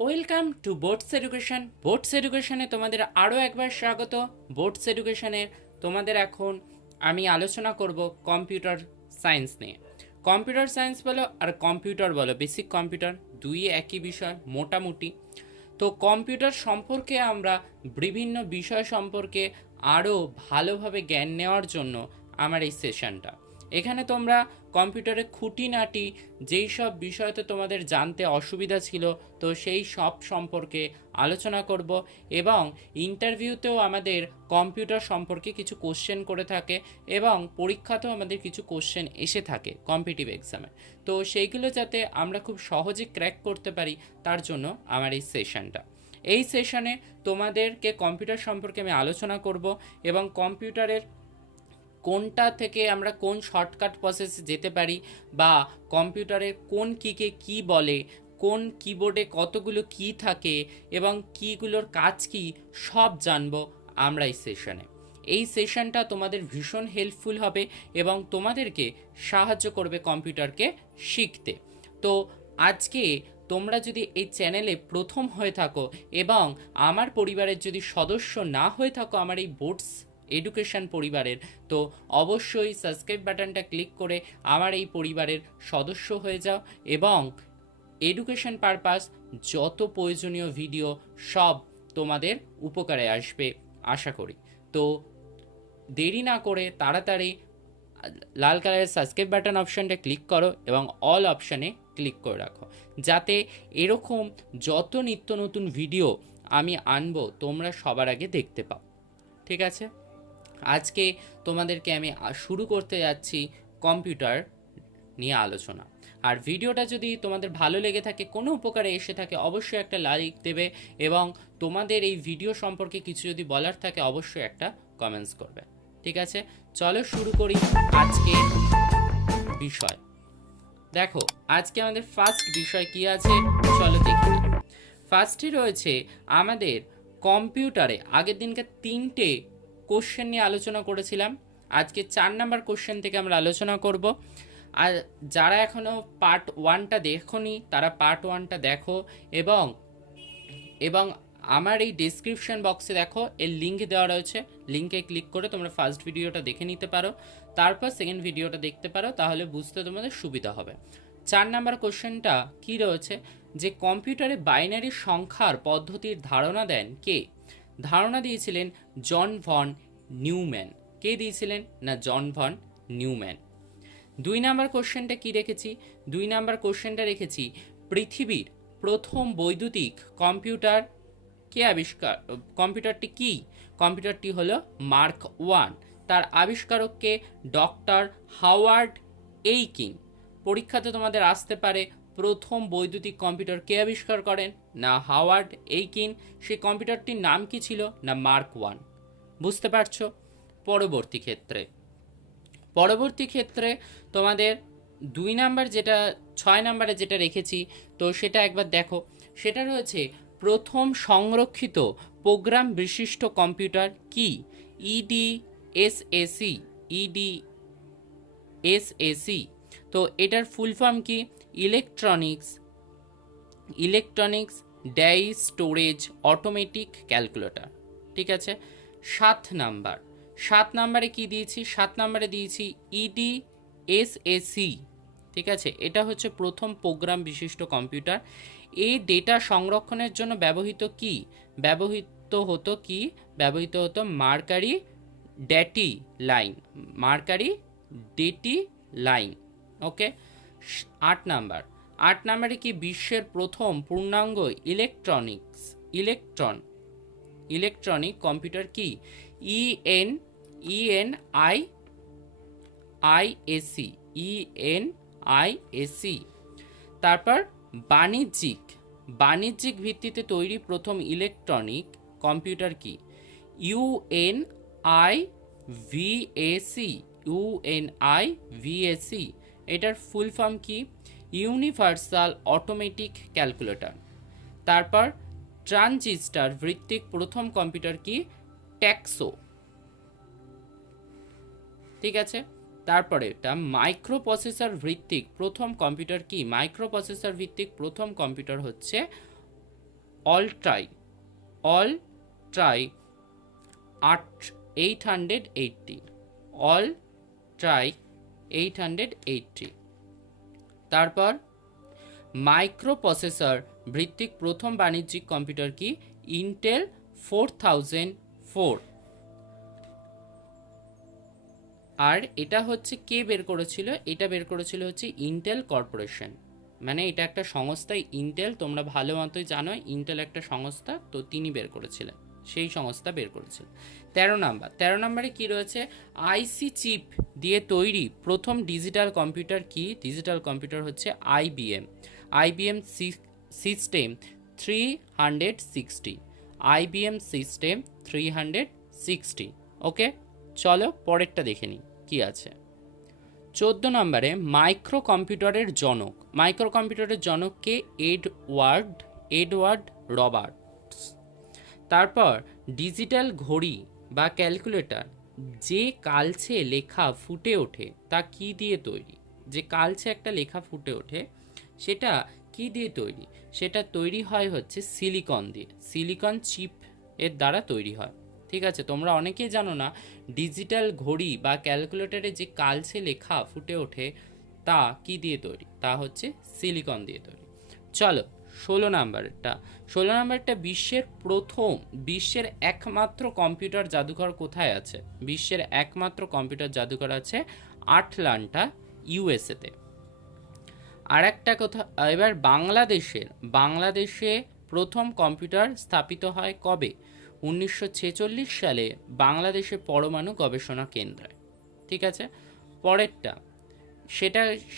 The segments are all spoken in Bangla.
Welcome to boards education. Boards এডুকেশনে তোমাদের আরও একবার স্বাগত। বোর্ডস এডুকেশনের তোমাদের এখন আমি আলোচনা করব কম্পিউটার সায়েন্স নিয়ে। কম্পিউটার সায়েন্স বলো আর কম্পিউটার বলো, বেসিক কম্পিউটার দুই একই বিষয় মোটামুটি। তো কম্পিউটার সম্পর্কে আমরা বিভিন্ন বিষয় সম্পর্কে আরও ভালোভাবে জ্ঞান নেওয়ার জন্য আমার এই সেশনটা। এখানে তোমরা কম্পিউটারে খুঁটিনাটি যেই সব বিষয়তে তোমাদের জানতে অসুবিধা ছিল তো সেই সব সম্পর্কে আলোচনা করব, এবং ইন্টারভিউতেও আমাদের কম্পিউটার সম্পর্কে কিছু কোশ্চেন করে থাকে এবং পরীক্ষাতেও আমাদের কিছু কোশ্চেন এসে থাকে কম্পিটিটিভ এক্সামে। তো সেইগুলো যাতে আমরা খুব সহজে ক্র্যাক করতে পারি তার জন্য আমার এই সেশনটা। এই সেশনে তোমাদেরকে কম্পিউটার সম্পর্কে আমি আলোচনা করব এবং কম্পিউটারের কোনটা থেকে আমরা কোন শর্টকাট প্রসেসে যেতে পারি, বা কম্পিউটারে কোন কিকে কি বলে, কোন কিবোর্ডে কতগুলো কি থাকে এবং কিগুলোর কাজ কি, সব জানবো আমরা এই সেশনে। এই সেশনটা তোমাদের ভীষণ হেল্পফুল হবে এবং তোমাদেরকে সাহায্য করবে কম্পিউটারকে শিখতে। তো আজকে তোমরা যদি এই চ্যানেলে প্রথম হয়ে থাকো এবং আমার পরিবারের যদি সদস্য না হয়ে থাকো আমার এই বোর্ডস এডুকেশন পরিবারের, তো অবশ্যই সাবস্ক্রাইব বাটনটা ক্লিক করে আমার এই পরিবারের সদস্য হয়ে যাও এবং এডুকেশন পারপাস যত প্রয়োজনীয় ভিডিও সব তোমাদের উপকারে আসবে আশা করি। তো দেরি না করে তাড়াতাড়ি লাল কালারের সাবস্ক্রাইব বাটন অপশানটা ক্লিক করো এবং অল অপশানে ক্লিক করে রাখো, যাতে এরকম যত নিত্য নতুন ভিডিও আমি আনবো তোমরা সবার আগে দেখতে পাও। ঠিক আছে, আজকে তোমাদেরকে আমি শুরু করতে যাচ্ছি কম্পিউটার নিয়ে আলোচনা। আর ভিডিওটা যদি তোমাদের ভালো লেগে থাকে, কোনো উপকারে এসে থাকে, অবশ্যই একটা লাইক দেবে এবং তোমাদের এই ভিডিও সম্পর্কে কিছু যদি বলার থাকে অবশ্যই একটা কমেন্টস করবে। ঠিক আছে, চলো শুরু করি আজকে বিষয়। দেখো আজকে আমাদের ফার্স্ট বিষয় কি আছে, চলো দেখি। ফার্স্টে রয়েছে আমাদের কম্পিউটারে আগের দিনকে 3টে কোশ্চেন নিয়ে আলোচনা করেছিলাম। আজকে 4 নাম্বার কোশ্চেন থেকে আমরা আলোচনা করব। আর যারা এখনও পার্ট 1টা দেখোনি তারা পার্ট 1টা দেখো এবং এবং আমার এই ডেসক্রিপশন বক্সে দেখো এর লিঙ্ক দেওয়া রয়েছে, লিঙ্কে ক্লিক করে তোমরা ফার্স্ট ভিডিওটা দেখে নিতে পারো, তারপর সেকেন্ড ভিডিওটা দেখতে পারো, তাহলে বুঝতে তোমাদের সুবিধা হবে। 4 নাম্বার কোশ্চেনটা কি রয়েছে, যে কম্পিউটারে বাইনারি সংখ্যার পদ্ধতির ধারণা দেন কে? ধারণা দিয়েছিলেন জন ভন নিউম্যান। কে দিয়েছিলেন? না জন ভন নিউম্যান। 2 নাম্বার কোশ্চেনটা কি রেখেছি? 2 নাম্বার কোশ্চেনটা রেখেছি পৃথিবীর প্রথম বৈদ্যুতিক কম্পিউটার কে আবিষ্কার? কম্পিউটারটি কি? কম্পিউটারটি হলো মার্ক 1। তার আবিষ্কারককে ডক্টর হাওয়ার্ড এইকিন। পরীক্ষাতে তোমাদের আসতে পারে প্রথম বৈদ্যুতিক কম্পিউটার কে আবিষ্কার করেন? না হাওয়ার্ড এইকিন। সেই কম্পিউটারটির নাম কি ছিল? না মার্ক 1। বুঝতে পারছো? পরবর্তী ক্ষেত্রে তোমাদের 2 নাম্বার যেটা 6 নাম্বারে যেটা রেখেছি, তো সেটা একবার দেখো। সেটা রয়েছে প্রথম সংরক্ষিত প্রোগ্রাম বিশিষ্ট কম্পিউটার কি? ইডিএসএসি। তো এটার ফুল ফর্ম কি? Electronics die storage automatic calculator. ঠিক আছে, 7 নাম্বারে কি দিয়েছি? 7 নাম্বারে দিয়েছি ইডিএসএসি। ঠিক আছে, এটা হচ্ছে প্রথম প্রোগ্রাম বিশিষ্ট কম্পিউটার। এই ডেটা সংরক্ষণের জন্য ব্যবহৃত হতো মার্কারি ডেটি লাইন। ওকে, 8 নাম্বারে কি বিশ্বের প্রথম পূর্ণাঙ্গ ইলেকট্রনিক কম্পিউটার কি? ইএনআইএসি। তারপর বাণিজ্যিক ভিত্তিতে তৈরি প্রথম ইলেকট্রনিক কম্পিউটার কি? ইউএনআইভিএসি। এটার ফুল ফর্ম কি? Universal automatic calculator. তারপর ট্রানজিস্টার ভিত্তিক প্রথম কম্পিউটার কি? ট্যাক্সো। ঠিক আছে, তারপরে এটা মাইক্রোপ্রসেসর ভিত্তিক প্রথম কম্পিউটার কি? মাইক্রোপ্রসেসর ভিত্তিক প্রথম কম্পিউটার হচ্ছে অল ট্রাই 880, অল ট্রাই 880। তারপর মাইক্রো প্রসেসর ভিত্তিক প্রথম বাণিজ্যিক কম্পিউটার কি? ইন্টেল 4004। আর এটা হচ্ছে কে বের করেছিল? এটা বের করেছিল হচ্ছে ইন্টেল কর্পোরেশন, মানে এটা একটা সংস্থা। ইন্টেল তোমরা ভালো মতোই জানো, ইন্টেল একটা সংস্থা, তো তিনি বের করেছিলেন, সেই সংস্থা বের করেছিল। 13 নম্বরে কি রয়েছে? আইসি চিপ দিয়ে তৈরি প্রথম ডিজিটাল কম্পিউটার কি? ডিজিটাল কম্পিউটার হচ্ছে আইবিএম সিস্টেম 360, আইবিএম সিস্টেম 360। ওকে, চলো পরেরটা দেখে নিই কি আছে। 14 নম্বরে মাইক্রো কম্পিউটারের জনক। মাইক্রো কম্পিউটারের জনককে এডওয়ার্ড রবার্টস। তারপর ডিজিটাল ঘড়ি বা ক্যালকুলেটর যে কালছে লেখা ফুটে ওঠে তা কি দিয়ে তৈরি? যে কালছে একটা লেখা ফুটে ওঠে সেটা কি দিয়ে তৈরি? সেটা তৈরি হয় হচ্ছে সিলিকন দিয়ে, সিলিকন চিপ এর দ্বারা তৈরি হয়। ঠিক আছে, তোমরা অনেকেই জানো না ডিজিটাল ঘড়ি বা ক্যালকুলেটরে যে কালছে লেখা ফুটে ওঠে তা কি দিয়ে তৈরি? তা হচ্ছে সিলিকন দিয়ে তৈরি। চলো 16 নাম্বারটা বিশ্বের একমাত্র কম্পিউটার জাদুঘর কোথায় আছে? বিশ্বের একমাত্র কম্পিউটার জাদুঘর আছে আটলান্টা, ইউএসএতে। আর একটা কথা, এবার বাংলাদেশে প্রথম কম্পিউটার স্থাপিত হয় কবে? 1946 সালে বাংলাদেশে পরমাণু গবেষণা কেন্দ্রে। ঠিক আছে, পরেরটা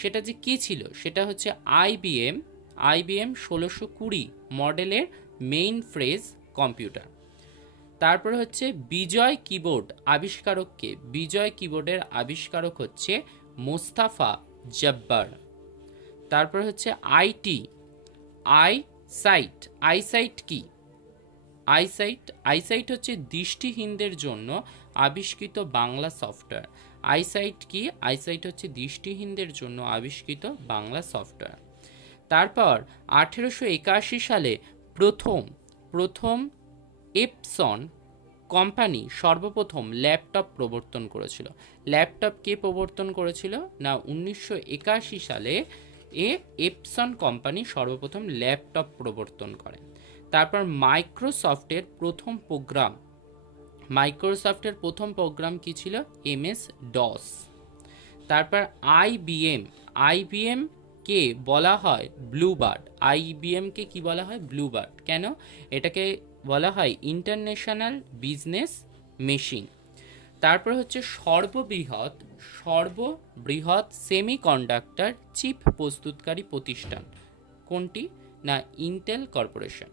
সেটা যে কি ছিল? সেটা হচ্ছে আইবিএম 1620 মডেলের মেইন ফ্রেজ কম্পিউটার। তারপর হচ্ছে বিজয় কিবোর্ড আবিষ্কারককে? বিজয় কিবোর্ডের আবিষ্কারক হচ্ছে মোস্তাফা জব্বার। তারপর হচ্ছে আইসাইট কি? আইসাইট হচ্ছে দৃষ্টিহীনদের জন্য আবিষ্কৃত বাংলা সফটওয়্যার। আইসাইট কি? আইসাইট হচ্ছে দৃষ্টিহীনদের জন্য আবিষ্কৃত বাংলা সফটওয়্যার। তারপর 1881 সালে প্রথম এপসন কোম্পানি সর্বপ্রথম ল্যাপটপ প্রবর্তন করেছিল। ল্যাপটপ কে প্রবর্তন করেছিল? না, 1981 সালে এপসন কোম্পানি সর্বপ্রথম ল্যাপটপ প্রবর্তন করে। তারপর মাইক্রোসফটের প্রথম প্রোগ্রাম কি ছিল? MS DOS. তারপর আইবিএম কে বলা হয় ব্লুবার্ড। আইবিএম কে কি বলা হয়? ব্লুবার্ড। কেন? এটাকে বলা হয় ইন্টারন্যাশনাল বিজনেস মেশিন। তারপর হচ্ছে সর্ববৃহৎ সেমিকন্ডাক্টর চিপ প্রস্তুতকারী প্রতিষ্ঠান কোনটি? না, ইন্টেল কর্পোরেশন।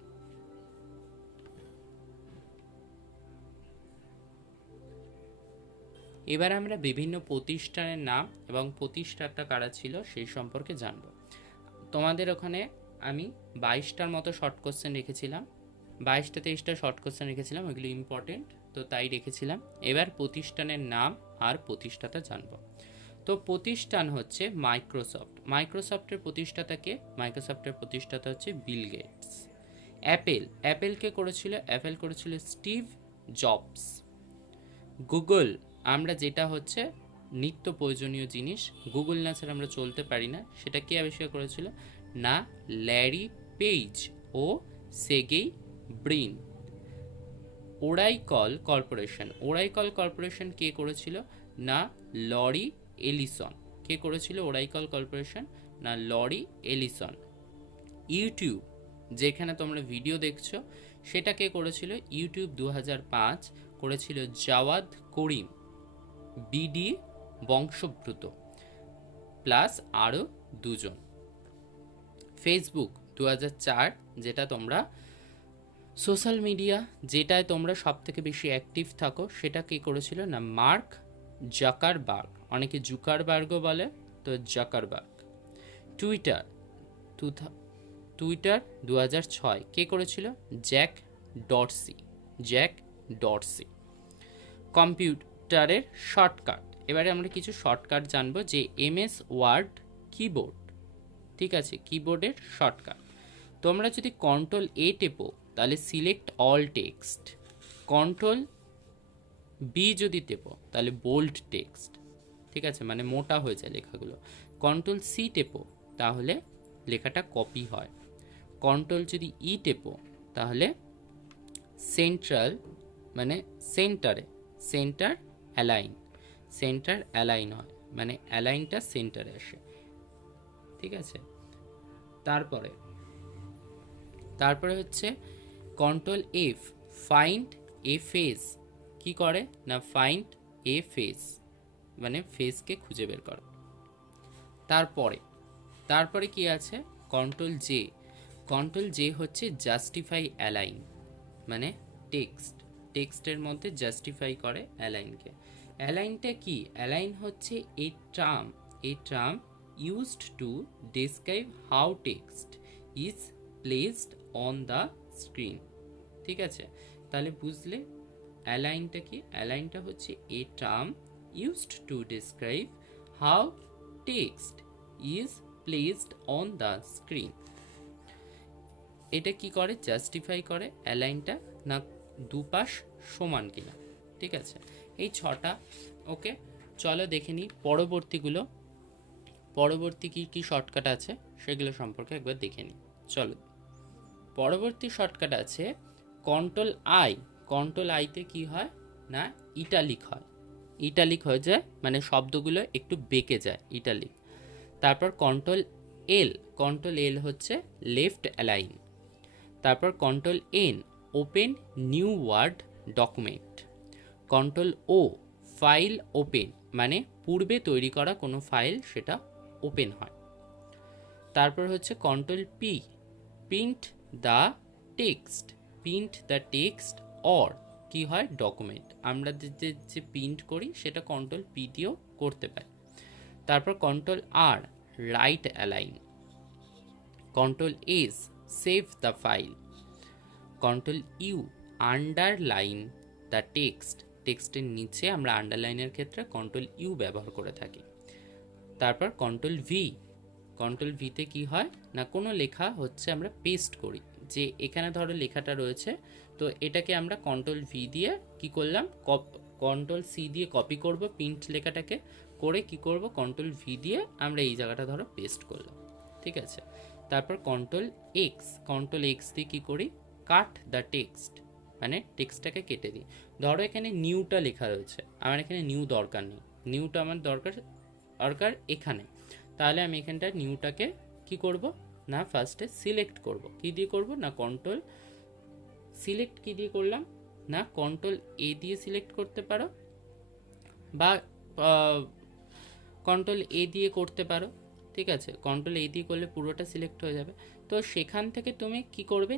এবার আমরা বিভিন্ন প্রতিষ্ঠানের নাম এবং প্রতিষ্ঠাতা কারা ছিল সেই সম্পর্কে জানব। তোমাদের ওখানে আমি 22টার মতো শর্ট কোশ্চেন রেখেছিলাম, 22-23টা শর্ট কোশ্চেন রেখেছিলাম, ওইগুলো ইম্পর্টেন্ট তো তাই রেখেছিলাম। এবার প্রতিষ্ঠানের নাম আর প্রতিষ্ঠাতা জানব। তো প্রতিষ্ঠান হচ্ছে মাইক্রোসফটের প্রতিষ্ঠাতাকে? মাইক্রোসফটের প্রতিষ্ঠাতা হচ্ছে বিল গেটস। অ্যাপেলকে করেছিল? অ্যাপেল করেছিল স্টিভ জবস। গুগল, আমরা যেটা হচ্ছে নিত্য প্রয়োজনীয় জিনিস, গুগল না ছাড়া আমরা চলতে পারি না, সেটা কে আবিষ্কার করেছিল? না, ল্যারি পেজ ও সেগেই ব্রিন। ওরাইকল কর্পোরেশন কে করেছিল? না, লরি এলিসন। কে করেছিল ওরাইকল কর্পোরেশন? না, লরি এলিসন। ইউটিউব, যেখানে তোমরা ভিডিও দেখছো, সেটা কে করেছিল? ইউটিউব 2005 করেছিল জাওয়াদ করিম, বিডি বংশোদ্ভূত, প্লাস আরও 2 জন। ফেসবুক 2004, যেটা তোমরা সোশ্যাল মিডিয়া যেটায় তোমরা সব থেকে বেশি অ্যাক্টিভ থাকো, সেটা কে করেছিল? না, মার্ক জাকারবার্গ, অনেকে জুকারবার্গও বলে, তো জাকারবার্গ। টুইটার 2006 কে করেছিল? Jack Dorsey. কম্পিউটারের শর্টকাট, এবারে আমরা কিছু শর্টকাট জানবো, যে এমএস ওয়ার্ড কিবোর্ড। ঠিক আছে, কিবোর্ডের শর্টকাট তোমরা যদি কন্ট্রোল A টেপো তাহলে select all text. Control B যদি টেপো তাহলে বোল্ড টেক্সট, ঠিক আছে, মানে মোটা হয়ে যায় লেখাগুলো। কন্ট্রোল সি টেপো তাহলে লেখাটা কপি হয়। কন্ট্রোল যদি ই টেপো তাহলে সেন্ট্রাল মানে সেন্টার অ্যালাইন হয়, মানে অ্যালাইনটা সেন্টারে আসে, ঠিক আছে। তারপরে হচ্ছে control F, find a face. কি করে না ফাইন্ড এ ফেস মানে ফেসকে খুঁজে বের করো। তারপরে কি আছে কন্ট্রোল জে হচ্ছে জাস্টিফাই অ্যালাইন, মানে টেক্সটের মধ্যে জাস্টিফাই করে অ্যালাইনকে। অ্যালাইনটা কি? অ্যালাইন হচ্ছে a term used to describe how text is placed on the screen, ঠিক আছে। তাহলে বুঝলে অ্যালাইনটা কি? অ্যালাইনটা হচ্ছে a term used to describe how text is placed on the screen. এটা কি করে? জাস্টিফাই করে অ্যালাইনটা না দুপাশ সমান কিনা, ঠিক আছে। এই 6টা। ওকে, চলো দেখে নিই পরবর্তী কি শর্টকাট আছে সেগুলো সম্পর্কে একবার দেখে নিই। চলো, পরবর্তী শর্টকাট আছে কন্ট্রোল আইতে কি হয় না ইটালিক হয়ে যায়, মানে শব্দগুলো একটু বেঁকে যায়, ইটালিক। তারপর কন্ট্রোল এল হচ্ছে লেফট অ্যালাইন। তারপর control N, open new word document. Control O, file open, মানে পূর্বে তৈরি করা কোনো ফাইল সেটা ওপেন হয়। তারপর হচ্ছে control P, print the text or কি হয় ডকুমেন্ট। আমরা যে প্রিন্ট করি সেটা কন্ট্রোল পি দিয়েও করতে পারি। তারপর control R, right align. Control S, save the file. Control U, underline the টেক্সটের নিচে আমরা আন্ডারলাইনের ক্ষেত্রে কন্ট্রোল ইউ ব্যবহার করে থাকি। তারপর কন্ট্রোল ভিতে কি হয় না কোনো লেখা হচ্ছে আমরা পেস্ট করি, যে এখানে ধরো লেখাটা রয়েছে, তো এটাকে আমরা কন্ট্রোল ভি দিয়ে কি করলাম, কন্ট্রোল সি দিয়ে কপি করব প্রিন্ট লেখাটাকে, করে কি করব কন্ট্রোল ভি দিয়ে আমরা এই জায়গাটা ধরো পেস্ট করলাম, ঠিক আছে। তারপর কন্ট্রোল এক্স দিয়ে কি করি, কাট দ্য টেক্সট, মানে টেক্সটটাকে কেটে দিই। ধরো এখানে নিউটা লেখা রয়েছে, আমার এখানে নিউ দরকার নেই, নিউটা আমার দরকার এখানে, তাহলে আমি এখানটা নিউটাকে কি করব না ফার্স্টে সিলেক্ট করব। কি দিয়ে করব না কন্ট্রোল সিলেক্ট কি দিয়ে করলাম না কন্ট্রোল এ দিয়ে সিলেক্ট করতে পারো বা কন্ট্রোল এ দিয়ে করতে পারো, ঠিক আছে। কন্ট্রোল এ দিয়ে করলে পুরোটা সিলেক্ট হয়ে যাবে। তো সেখান থেকে তুমি কি করবে,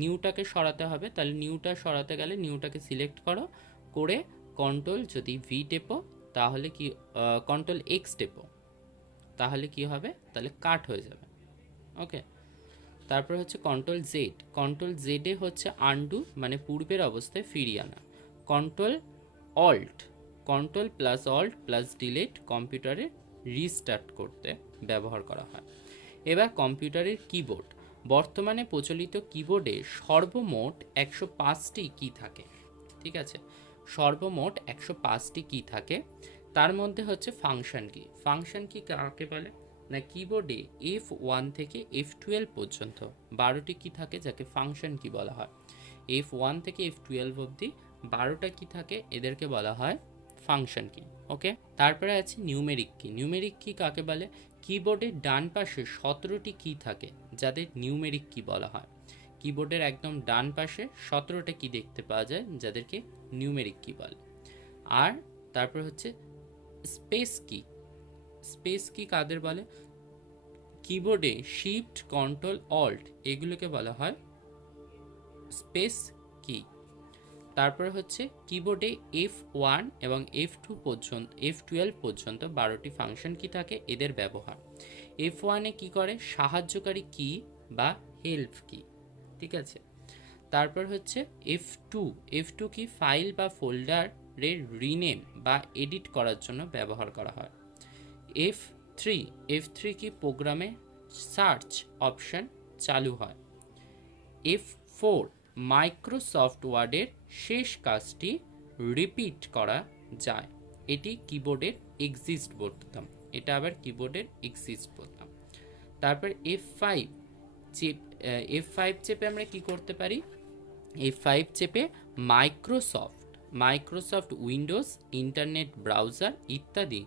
নিউটাকে সরাতে হবে। তাহলে নিউটা সরাতে গেলে নিউটাকে সিলেক্ট করো, করে কন্ট্রোল যদি ভি টেপো তাহলে কি, কন্ট্রোল এক্স টেপো তাহলে কি হবে, তাহলে কাট হয়ে যাবে। ওকে, তারপর হচ্ছে কন্ট্রোল জেডে হচ্ছে আনডু, মানে পূর্বের অবস্থায় ফিরিয়ে আনা। Control plus alt plus delete কম্পিউটারে রিস্টার্ট করতে ব্যবহার করা হয়। এবার কম্পিউটারের কিবোর্ড, বর্তমানে প্রচলিত কিবোর্ডে সর্বমোট 105টি কি থাকে, ঠিক আছে। সর্বমোট 105টি কি থাকে, তার মধ্যে হচ্ছে ফাংশন কি কাকে বলে না কিবোর্ডে F1 থেকে F12 পর্যন্ত 12টি কি থাকে যাকে ফাংশন কি বলা হয়। F1 থেকে F12 অবধি 12টা কি থাকে, এদেরকে বলা হয় ফাংশন কি। ওকে, তারপরে আছে নিউমেরিক কি কাকে বলে, কিবোর্ডের ডান পাশে 17টি কি থাকে যাদের নিউমেরিক কি বলা হয়। কিবোর্ডের একদম ডান পাশে 17টা কি দেখতে পাওয়া যায় যাদেরকে নিউমেরিক কি বলে। আর তারপর হচ্ছে স্পেস কি কাদের বলে, কিবোর্ডে শিফট কন্ট্রোল অল্ট এগুলোকে বলা হয় স্পেস কি। তারপরে হচ্ছে কিবোর্ডে F1 এবং F12 পর্যন্ত 12টি ফাংশন কি থাকে, এদের ব্যবহার। F1 এ কি করে, সাহায্যকারী বা হেল্প কি, ঠিক আছে। তারপর হচ্ছে F2 কি, ফাইল বা ফোল্ডারের রিনেম বা এডিট করার জন্য ব্যবহার করা হয়। F3 কি, প্রোগ্রামে সার্চ অপশন চালু হয়। 4 মাইক্রোসফট ওয়ার্ডের শেষ কাজটি রিপিট করা যায়। এটি কিবোর্ডের এক্সিস্ট বোতাম, এটা আবার কিবোর্ডের এক্সিস্ট বোতাম। তারপর F5 চেপে আমরা কি করতে পারি? F5 চেপে মাইক্রোসফট উইন্ডোজ, ইন্টারনেট ব্রাউজার ইত্যাদি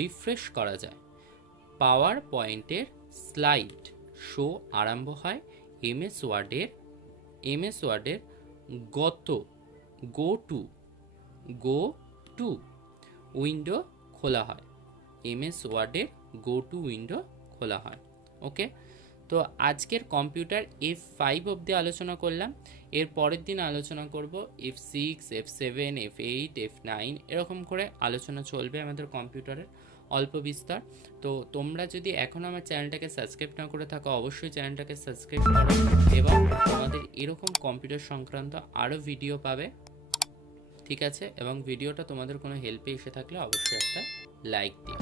রিফ্রেশ করা যায়। পাওয়ার পয়েন্টের স্লাইড শো আরম্ভ হয়। এমএস ওয়ার্ডের গো টু উইন্ডো খোলা হয়। এমএস ওয়ার্ডের গো টু উইন্ডো খোলা হয়। ওকে, তো আজকের কম্পিউটার F5 অবধি আলোচনা করলাম। এর পরের দিন আলোচনা করব F6, F7, F8, F9, এরকম করে আলোচনা চলবে আমাদের কম্পিউটারের অল্প বিস্তর। তো তোমরা যদি এখনও আমার চ্যানেলটাকে সাবস্ক্রাইব না করে থাকো, অবশ্যই চ্যানেলটাকে সাবস্ক্রাইব করো এবং তোমাদের এরকম কম্পিউটার সংক্রান্ত আরও ভিডিও পাবে, ঠিক আছে? এবং ভিডিওটা তোমাদের কোনো হেল্পে এসে থাকলে অবশ্যই একটা লাইক দিও।